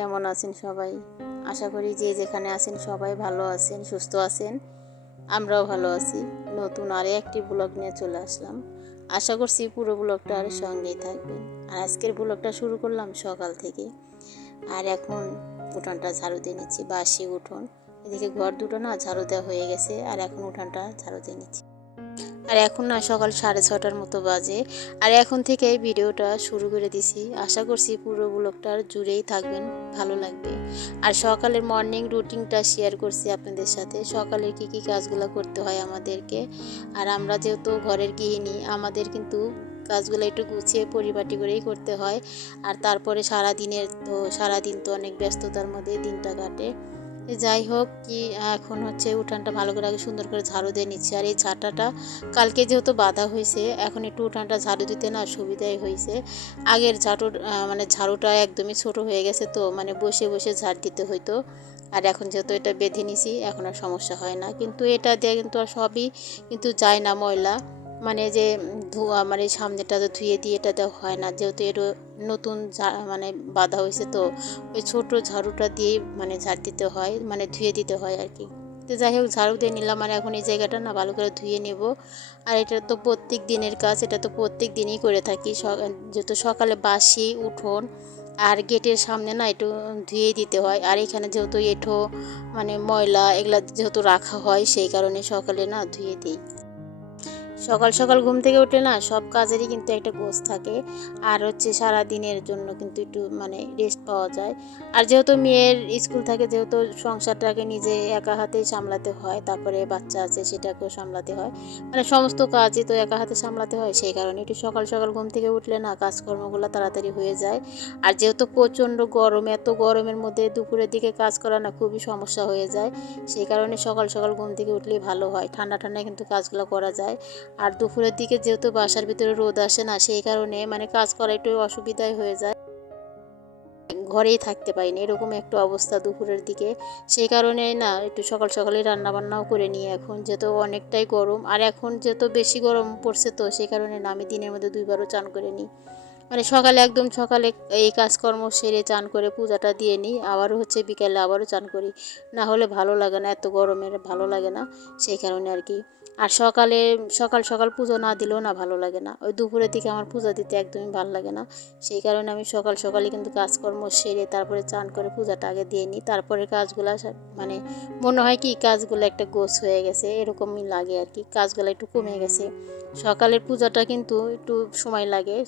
কেমন আছেন সবাই? আশা করি যে যেখানে আছেন সবাই ভালো আছেন, সুস্থ আছেন। আমরাও ভালো আছি। নতুন আরও একটি ব্লগ নিয়ে চলে আসলাম। আশা করছি পুরো ব্লগটা আর সঙ্গেই থাকবেন। আর আজকের ব্লগটা শুরু করলাম সকাল থেকে। আর এখন উঠানটা ঝাড়ু দিয়ে নিচ্ছি, বাসি উঠোন। এদিকে ঘর দুটো না ঝাড়ু দেওয়া হয়ে গেছে, আর এখন উঠানটা ঝাড়ু দিয়ে নিচ্ছি। আর এখন না সকাল সাড়ে ছটার মতো বাজে। আর এখন থেকে এই ভিডিওটা শুরু করে দিছি। আশা করছি পুরো ব্লগটার জুড়েই থাকবেন, ভালো লাগবে। আর সকালের মর্নিং রুটিনটা শেয়ার করছি আপনাদের সাথে। সকালে কি কি কাজগুলো করতে হয় আমাদেরকে। আর আমরা যেহেতু ঘরের গৃহিণী, আমাদের কিন্তু কাজগুলো একটু গুছিয়ে পরিপাটি করেই করতে হয়। আর তারপরে সারা দিনের তো সারা দিন তো অনেক ব্যস্ততার মধ্যে দিনটা কাটে। যাই হোক কি এখন হচ্ছে উঠানটা ভালো করে আগে সুন্দর করে ঝাড়ু দিয়ে নিচ্ছি। আর এই ঝাঁটাটা কালকে যেহেতু বাঁধা হয়েছে, এখন একটু উঠানটা ঝাড়ু দিতে না সুবিধাই হয়েছে। আগের ঝাড়ুর মানে ঝাড়ুটা একদমই ছোট হয়ে গেছে তো মানে বসে বসে ঝাড় দিতে হইতো। আর এখন যেহেতু এটা বেঁধে নিছি, এখন আর সমস্যা হয় না। কিন্তু এটা দিয়ে কিন্তু আর সবই কিন্তু যায় না ময়লা। মানে যে ধোয়া মানে সামনেটা তো ধুয়ে দিয়ে এটা দেওয়া হয় না। যেহেতু এর নতুন মানে বাঁধা হয়েছে তো ওই ছোট ঝাড়ুটা দিয়ে মানে ঝাড় দিতে হয় মানে ধুয়ে দিতে হয় আর কি। তো যাই হোক, ঝাড়ু দিয়ে নিলাম আর এখন এই জায়গাটা না ভালো করে ধুয়ে নেব। আর এটা তো প্রত্যেক দিনের কাজ, এটা তো প্রত্যেক দিনই করে থাকি। যেহেতু সকালে বাসি, উঠোন আর গেটের সামনে না একটু ধুয়ে দিতে হয়। আর এখানে যেহেতু এঁঠো মানে ময়লা এগুলা যেহেতু রাখা হয়, সেই কারণে সকালে না ধুয়ে দিই। সকাল সকাল ঘুম থেকে উঠে না সব কাজেরই কিন্তু একটা গোছ থাকে। আর হচ্ছে সারা দিনের জন্য কিন্তু একটু মানে রেস্ট পাওয়া যায়। আর যেহেতু মেয়ের স্কুল থাকে, যেহেতু সংসারটাকে নিজে একা হাতেই সামলাতে হয়, তারপরে বাচ্চা আছে সেটাকেও সামলাতে হয়। মানে সমস্ত কাজই তো একা হাতে সামলাতে হয়, সেই কারণে একটু সকাল সকাল ঘুম থেকে উঠলে না কাজকর্মগুলো তাড়াতাড়ি হয়ে যায়। আর যেহেতু প্রচণ্ড গরম, এত গরমের মধ্যে দুপুরের দিকে কাজ করা না খুবই সমস্যা হয়ে যায়। সেই কারণে সকাল সকাল ঘুম থেকে উঠলেই ভালো হয়। ঠান্ডা ঠান্ডায় কিন্তু কাজগুলো করা যায়। আর দুপুরের দিকে যেহেতু বাসার ভিতরে রোদ আসে না, সেই কারণে মানে কাজ করা একটু অসুবিধাই হয়ে যায়। ঘরেই থাকতে পারি না, এরকম একটু অবস্থা দুপুরের দিকে। সেই কারণে না, একটু সকাল সকালে রান্না বান্নাও করে নিই এখন, যেহেতু অনেকটাই গরম। আর এখন যেহেতু বেশি গরম পড়ছে তো, সেই কারণে না, আমি দিনের মধ্যে দুইবারও চান করে নিই। মানে সকালে একদম সকালে এই কাজকর্ম সেরে চান করে পূজাটা দিয়ে নিই, আবারও হচ্ছে বিকেলে আবারও চান করি। না হলে ভালো লাগে না, এত গরমের ভালো লাগে না, সেই কারণে আর কি। আর সকালে, সকাল সকাল পুজো না দিলেও না ভালো লাগে না। ওই দুপুরের দিকে আমার পূজা দিতে একদমই ভালো লাগে না। সেই কারণে আমি সকাল সকালে কিন্তু কাজকর্ম সেরে তারপরে চান করে পূজাটা আগে দিয়ে নিই। তারপরে কাজগুলো মানে মনে হয় কি, কাজগুলো একটা গোছ হয়ে গেছে, এরকমই লাগে আর কি। কাজগুলো একটু কমে গেছে। সকালের পূজাটা কিন্তু একটু সময় লাগে।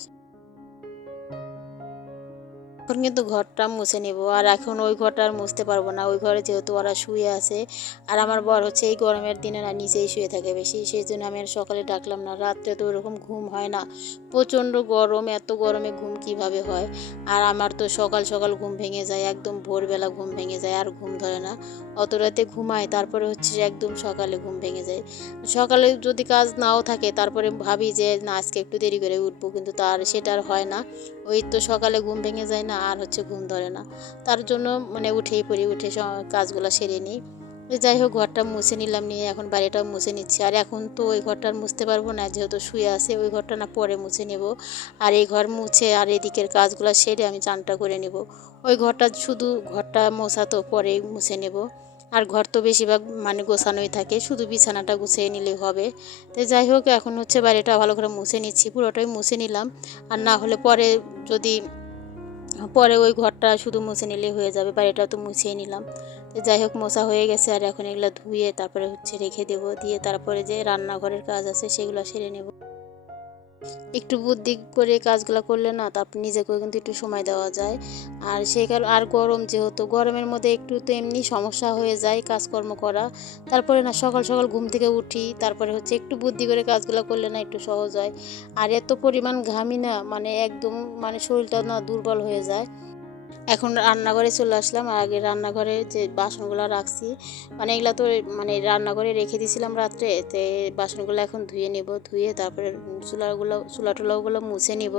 এখন কিন্তু ঘরটা মুছে নেব। আর এখন ওই ঘরটা আর মুছতে পারব না। ওই ঘরে যেহেতু ওরা শুয়ে আছে, আর আমার বর হচ্ছে এই গরমের দিনে না নিচেই শুয়ে থাকে বেশি। সেই জন্য আমি আর সকালে ডাকলাম না, রাত্রে তো ওরকম ঘুম হয় না। প্রচণ্ড গরম, এত গরমে ঘুম কীভাবে হয়? আর আমার তো সকাল সকাল ঘুম ভেঙে যায়, একদম ভোরবেলা ঘুম ভেঙে যায়, আর ঘুম ধরে না। অত রাতে ঘুমায়, তারপরে হচ্ছে একদম সকালে ঘুম ভেঙে যায়। সকালে যদি কাজ নাও থাকে, তারপরে ভাবি যে না, আজকে একটু দেরি করে উঠবো, কিন্তু তার সেটা আর হয় না। ওই তো সকালে ঘুম ভেঙে যায় না, আর হচ্ছে ঘুম ধরে না। তার জন্য মানে উঠেই পড়ি, উঠে কাজগুলো সেরে নিই। যাই হোক, ঘরটা মুছে নিলাম, নিয়ে এখন বাড়িটাও মুছে নিচ্ছি। আর এখন তো ওই ঘরটা মুছতে পারব না, যেহেতু শুয়ে আছে, ওই ঘরটা না পরে মুছে নেব। আর এই ঘর মুছে আর এদিকের কাজগুলো সেরে আমি চানটা করে নেব। ওই ঘরটা শুধু ঘরটা মোছা তো পরে মুছে নেব। আর ঘর তো বেশিরভাগ মানে গোছানোই থাকে, শুধু বিছানাটা গুছিয়ে নিলেই হবে। তো যাই হোক, এখন হচ্ছে বাড়িটা ভালো করে মুছে নিচ্ছি, পুরোটাই মুছে নিলাম। আর না হলে পরে যদি, পরে ওই ঘরটা শুধু মুছে নিলেই হয়ে যাবে, বাড়িটা তো মুছিয়ে নিলাম। তো যাই হোক, মোছা হয়ে গেছে, আর এখন এগুলো ধুয়ে তারপরে হচ্ছে রেখে দেবো, দিয়ে তারপরে যে রান্নাঘরের কাজ আছে সেগুলো সেরে নেব। একটু বুদ্ধি করে কাজগুলো করলে না তো আপনি নিজেকেও কিন্তু একটু সময় দেওয়া যায়। আর সেই কারণ আর গরম যেহেতু, গরমের মধ্যে একটু তো এমনি সমস্যা হয়ে যায় কাজকর্ম করা। তারপরে না সকাল সকাল ঘুম থেকে উঠি, তারপরে হচ্ছে একটু বুদ্ধি করে কাজগুলো করলে না একটু সহজ হয়। আর এত পরিমাণ ঘামি না মানে একদম মানে শরীরটা না দুর্বল হয়ে যায়। এখন রান্নাঘরে চলে আসলাম। আর আগে রান্নাঘরে যে বাসনগুলো রাখছি মানে এগুলো তো মানে রান্নাঘরে রেখে দিয়েছিলাম রাত্রে, তে বাসনগুলো এখন ধুয়ে নেব, ধুয়ে তারপরে চুলাগুলো চুলা টুলাগুলো মুছে নিব।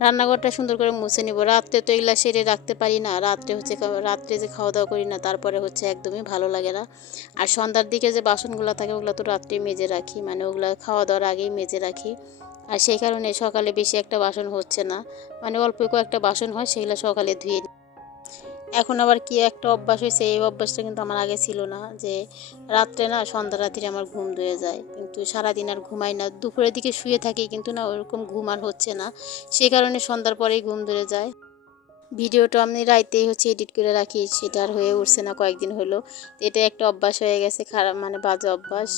রান্নাঘরটা সুন্দর করে মুছে নিব। রাত্রে তো এগুলো সেরে রাখতে পারি না। রাত্রে হচ্ছে রাত্রে যে খাওয়া দাওয়া করি না, তারপরে হচ্ছে একদমই ভালো লাগে না। আর সন্ধ্যার দিকে যে বাসনগুলো থাকে, ওগুলো তো রাত্রে মেজে রাখি। মানে ওগুলো খাওয়া দাওয়ার আগেই মেজে রাখি। আর সেই কারণে সকালে বেশি একটা বাসন হচ্ছে না। মানে অল্প কয়েকটা বাসন হয়, সেগুলো সকালে ধুয়ে। এখন আবার কি একটা অভ্যাস হয়েছে, এই অভ্যাসটা কিন্তু আমার আগে ছিল না যে রাত্রে না সন্ধ্যা রাত্রে আমার ঘুম ধরে যায়। কিন্তু সারাদিন আর ঘুমাই না, দুপুরের দিকে শুয়ে থাকি কিন্তু না ওরকম ঘুম আর হচ্ছে না। সে কারণে সন্ধ্যার পরেই ঘুম ধরে যায়। ভিডিওটা আমি রাইতেই হচ্ছে এডিট করে রাখি, সেটা আর হয়ে উঠছে না কয়েকদিন হলো। এটা একটা অভ্যাস হয়ে গেছে, খারাপ মানে বাজে অভ্যাস।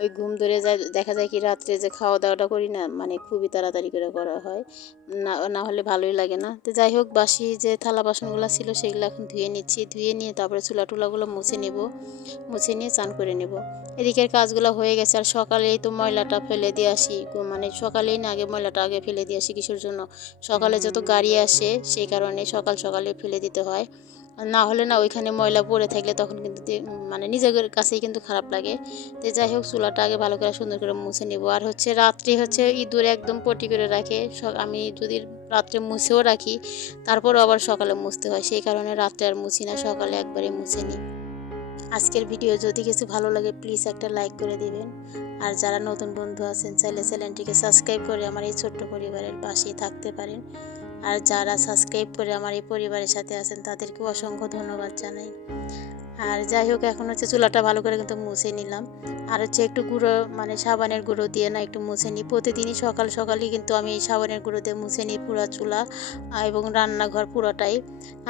ওই ঘুম ধরে যায়, দেখা যায় কি রাত্রে যে খাওয়া দাওয়াটা করি না মানে খুবই তাড়াতাড়ি করে করা হয়। না না হলে ভালোই লাগে না। তো যাই হোক, বাসি যে থালা বাসনগুলো ছিল সেগুলো এখন ধুয়ে নিচ্ছি। ধুয়ে নিয়ে তারপরে চুলা টুলাগুলো মুছে নেব। মুছে নিয়ে চান করে নেব। এদিকের কাজগুলো হয়ে গেছে। আর সকালেই তো ময়লাটা ফেলে দিয়ে আসি। মানে সকালেই না, আগে ময়লাটা আগে ফেলে দিয়ে আসি কিসের জন্য। সকালে যত গাড়ি আসে, সেই কারণে সকাল সকালে ফেলে দিতে হয়। না হলে না ওইখানে ময়লা পড়ে থাকলে তখন কিন্তু মানে নিজের কাছেই কিন্তু খারাপ লাগে। তো যাই হোক, চুলাটা আগে ভালো করে সুন্দর করে মুছে নেব। আর হচ্ছে রাত্রি হচ্ছে ইঁদুর একদম পটি করে রাখে। আমি যদি রাত্রে মুছেও রাখি, তারপরও আবার সকালে মুছতে হয়। সেই কারণে রাত্রে আর মুছি না, সকালে একবারে মুছে নিই আজকের ভিডিও যদি কিছু ভালো লাগে প্লিজ একটা লাইক করে দিবেন। আর যারা নতুন বন্ধু আছেন, চাইলে চ্যানেলটিকে সাবস্ক্রাইব করে আমার এই ছোট্ট পরিবারের পাশেই থাকতে পারেন। আর যারা সাবস্ক্রাইব করে আমার এই পরিবারের সাথে আছেন তাদেরকেও অসংখ্য ধন্যবাদ জানাই। আর যাই হোক, এখন হচ্ছে চুলাটা ভালো করে কিন্তু মুছে নিলাম। আর হচ্ছে একটু গুঁড়ো মানে সাবানের গুঁড়ো দিয়ে না একটু মুছে নিই। প্রতিদিনই সকাল সকালই কিন্তু আমি সাবানের গুঁড়ো দিয়ে মুছে নিই পুরো চুলা এবং রান্নাঘর পুরোটাই।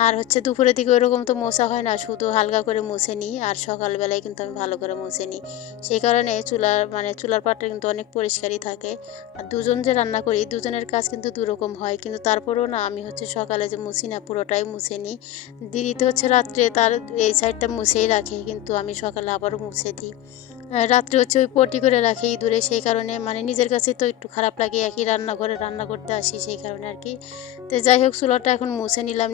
আর হচ্ছে দুপুরের দিকে ওরকম তো মোছা হয় না, শুধু হালকা করে মুছে নিই, আর সকালবেলায় কিন্তু আমি ভালো করে মুছে নিই। সেই কারণে চুলার মানে চুলার পাটটা কিন্তু অনেক পরিষ্কারই থাকে। আর দুজন যে রান্না করি, দুজনের কাজ কিন্তু দুরকম হয়। কিন্তু তারপরেও না আমি হচ্ছে সকালে যে মুছি না, পুরোটাই মুছে নিই। দিদি তো হচ্ছে রাত্রে তার এই সাইডটা মুছেই রাখে, কিন্তু আমি সকালে আবারও মুছে দিই। রাত্রে হচ্ছে ওই পটি করে রাখি ইঁদুরে, সেই কারণে মানে নিজের কাছে তো একটু খারাপ লাগে, একই রান্নাঘরে রান্না করতে আসি সেই কারণে আর কি। তো যাই হোক, চুলাটা এখন মুছে নিলাম।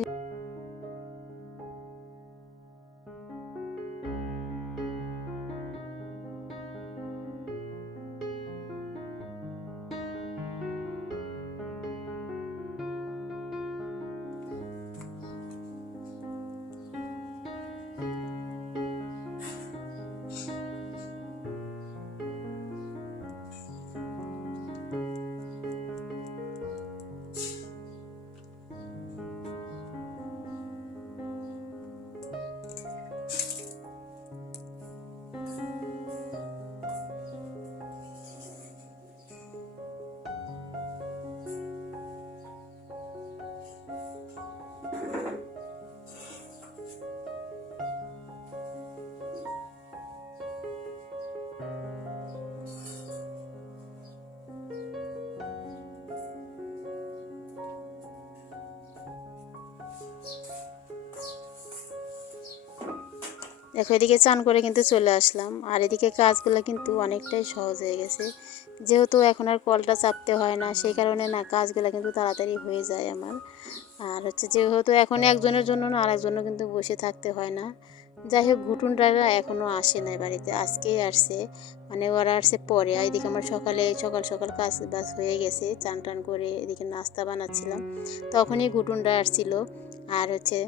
দেখো, এদিকে চান করে কিন্তু চলে আসলাম। আর এদিকে কাজগুলো কিন্তু অনেকটাই সহজ হয়ে গেছে। যেহেতু এখন আর কলটা চাপতে হয় না, সেই কারণে না, কাজগুলো কিন্তু তাড়াতাড়ি হয়ে যায় আমার। আর হচ্ছে যেহেতু এখন একজনের জন্য না, আরেকজনও কিন্তু বসে থাকতে হয় না। যাই হোক ঘুটুনরা এখনও আসে নাই বাড়িতে, আজকেই আসছে। মানে ওরা আসছে পরে। এদিকে আমার সকালে, সকাল সকাল কাজ বাজ হয়ে গেছে, চান টান করে এদিকে নাস্তা বানাচ্ছিলাম। তখনই ঘুটুনরা আসছিল। আর হচ্ছে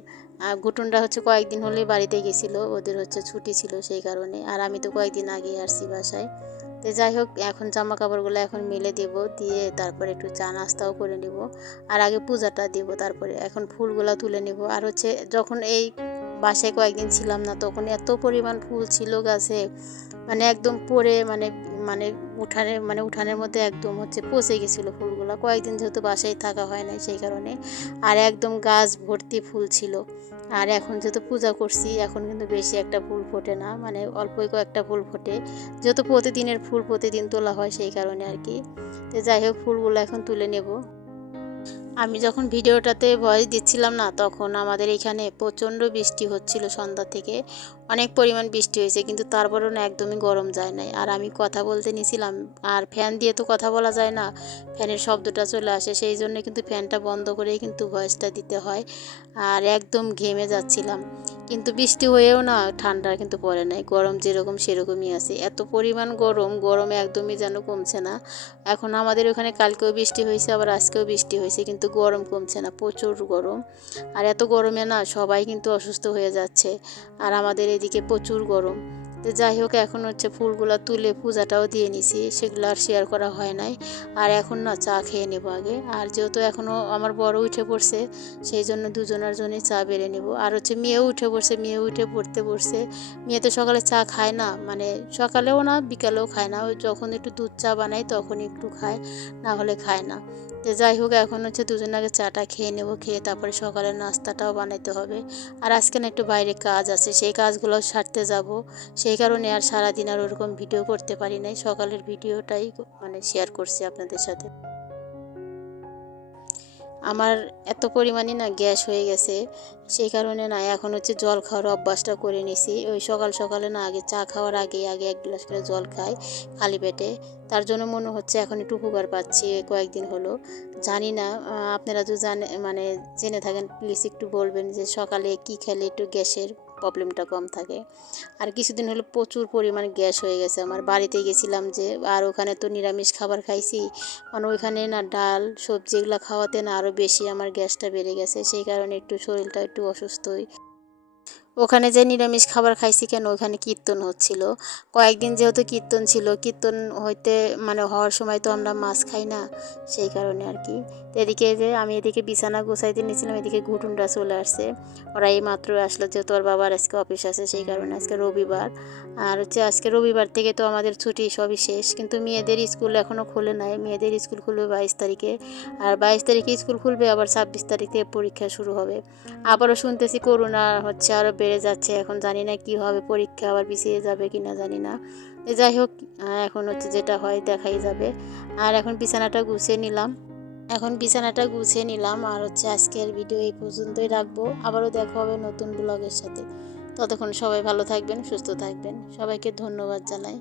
আর ঘুটুনরা হচ্ছে কয়েকদিন হলে বাড়িতে গেছিল, ওদের হচ্ছে ছুটি ছিল সেই কারণে। আর আমি তো কয়েকদিন আগে আসছি বাসায়। তো যাই হোক, এখন জামা কাপড়গুলো এখন মেলে দেব, দিয়ে তারপরে একটু চা নাস্তাও করে নেব। আর আগে পূজাটা দেব তারপরে, এখন ফুলগুলো তুলে নেব। আর হচ্ছে, যখন এই বাসায় কয়েকদিন ছিলাম না, তখন এত পরিমাণ ফুল ছিল গাছে মানে একদম পরে মানে মানে উঠানের মানে উঠানের মধ্যে একদম হচ্ছে পচে গেছিল ফুলগুলো। কয়েকদিন যেহেতু বাসায় থাকা হয় না সেই কারণে। আর একদম গাছ ভর্তি ফুল ছিল। আর এখন যেহেতু পূজা করছি, এখন কিন্তু বেশি একটা ফুল ফোটে না মানে অল্পই কয়েকটা ফুল ফোটে। যেহেতু প্রতিদিনের ফুল প্রতিদিন তোলা হয় সেই কারণে আর কি। তো যাই হোক, ফুলগুলো এখন তুলে নেব। আমি যখন ভিডিওটাতে ভয়েস দিচ্ছিলাম না, তখন আমাদের এখানে প্রচণ্ড বৃষ্টি হচ্ছিল সন্ধ্যা থেকে। অনেক পরিমাণ বৃষ্টি হয়েছে, কিন্তু তারপরেও না একদমই গরম যায় নাই। আর আমি কথা বলতে নিয়েছিলাম আর ফ্যান দিয়ে তো কথা বলা যায় না, ফ্যানের শব্দটা চলে আসে, সেই জন্য কিন্তু ফ্যানটা বন্ধ করেই কিন্তু ভয়েসটা দিতে হয়, আর একদম ঘেমে যাচ্ছিলাম। কিন্তু বৃষ্টি হয়েও না, ঠান্ডা কিন্তু পড়ে নাই, গরম যেরকম সেরকমই আছে। এত পরিমাণ গরম, গরমে একদমই যেন কমছে না। এখন আমাদের ওখানে কালকেও বৃষ্টি হয়েছে, আবার আজকেও বৃষ্টি হয়েছে, কিন্তু গরম কমছে না, প্রচুর গরম। আর এত গরমে না সবাই কিন্তু অসুস্থ হয়ে যাচ্ছে, আর আমাদের এদিকে প্রচুর গরম। তো যাই হোক, এখন হচ্ছে ফুলগুলো তুলে পূজাটাও দিয়ে নিছি। সেগুলো আর শেয়ার করা হয় নাই। আর এখন না চা খেয়ে নেব আগে। আর যেহেতু এখনও আমার বড় উঠে পড়ছে সেই জন্য দুজনের জন্যই চা বেড়ে নেব। আর হচ্ছে মেয়েও উঠে পড়ছে মেয়ে উঠে পড়তে পড়ছে। মেয়ে তো সকালে চা খায় না মানে সকালেও না, বিকালেও খায় না। ওই যখন একটু দুধ চা বানাই তখন একটু খায়, না হলে খায় না। তো যাই হোক, এখন হচ্ছে দুজন আগে চাটা খেয়ে নেব, খেয়ে তারপরে সকালের নাস্তাটাও বানাইতে হবে। আর আজকে না একটু বাইরে কাজ আছে, সেই কাজগুলো সারতে যাব। সেই কারণে আর সারাদিন আর ওরকম ভিডিও করতে পারি নাই। সকালের ভিডিওটাই মানে শেয়ার করছি আপনাদের সাথে। আমার এত পরিমাণে না গ্যাস হয়ে গেছে, সেই কারণে না এখন হচ্ছে জল খাওয়ার অভ্যাসটা করে নিছি। ওই সকাল সকালে না আগে চা খাওয়ার আগে আগে এক গ্লাস করে জল খাই খালি পেটে। তার জন্য মনে হচ্ছে এখন একটু উপকার পাচ্ছি কয়েকদিন হলো। জানি না আপনারা তো জানে মানে জেনে থাকেন প্লিজ একটু বলবেন যে সকালে কি খেলে একটু গ্যাসের প্রবলেমটা কম থাকে। আর কিছুদিন হলো প্রচুর পরিমাণ গ্যাস হয়ে গেছে। আমার বাড়িতে গেছিলাম যে, আর ওখানে তো নিরামিষ খাবার খাইছি। মানে ওইখানে না ডাল, সবজি এগুলো খাওয়াতে না আরও বেশি আমার গ্যাসটা বেড়ে গেছে। সেই কারণে একটু শরীরটা একটু অসুস্থই। ওখানে যে নিরামিষ খাবার খাইছি কেন? ওখানে কীর্তন হচ্ছিল। কয়েকদিন যেহেতু কীর্তন ছিল কীর্তন হইতে মানে হওয়ার সময় তো আমরা মাছ খাই না সেই কারণে আর কি। তো এদিকে যে আমি এদিকে বিছানা গোছাইতে নিয়েছিলাম এদিকে ঘুটুনটা চলে আসছে। ওরা এই মাত্র আসলো যেহেতু ওর বাবার আজকে অফিস আছে সেই কারণে আজকে রবিবার। আর হচ্ছে আজকে রবিবার থেকে তো আমাদের ছুটি সবই শেষ। কিন্তু মেয়েদের স্কুল এখনও খোলে নাই। মেয়েদের স্কুল খুলবে বাইশ তারিখে। আর বাইশ তারিখে স্কুল খুলবে আবার ছাব্বিশ তারিখ থেকে পরীক্ষা শুরু হবে। আবারও শুনতেছি করোনা হচ্ছে আরও বেড়ে যাচ্ছে, এখন জানি না কি হবে, পরীক্ষা আবার পিছিয়ে যাবে কি না জানি না। যাই হোক এখন হচ্ছে যেটা হয় দেখাই যাবে। আর এখন বিছানাটা গুছিয়ে নিলাম। এখন বিছানাটা গুছিয়ে নিলাম আর হচ্ছে আজকের ভিডিও এই পর্যন্তই রাখব। আবারও দেখা হবে নতুন ব্লগের সাথে। ততক্ষণ সবাই ভালো থাকবেন, সুস্থ থাকবেন। সবাইকে ধন্যবাদ জানাই।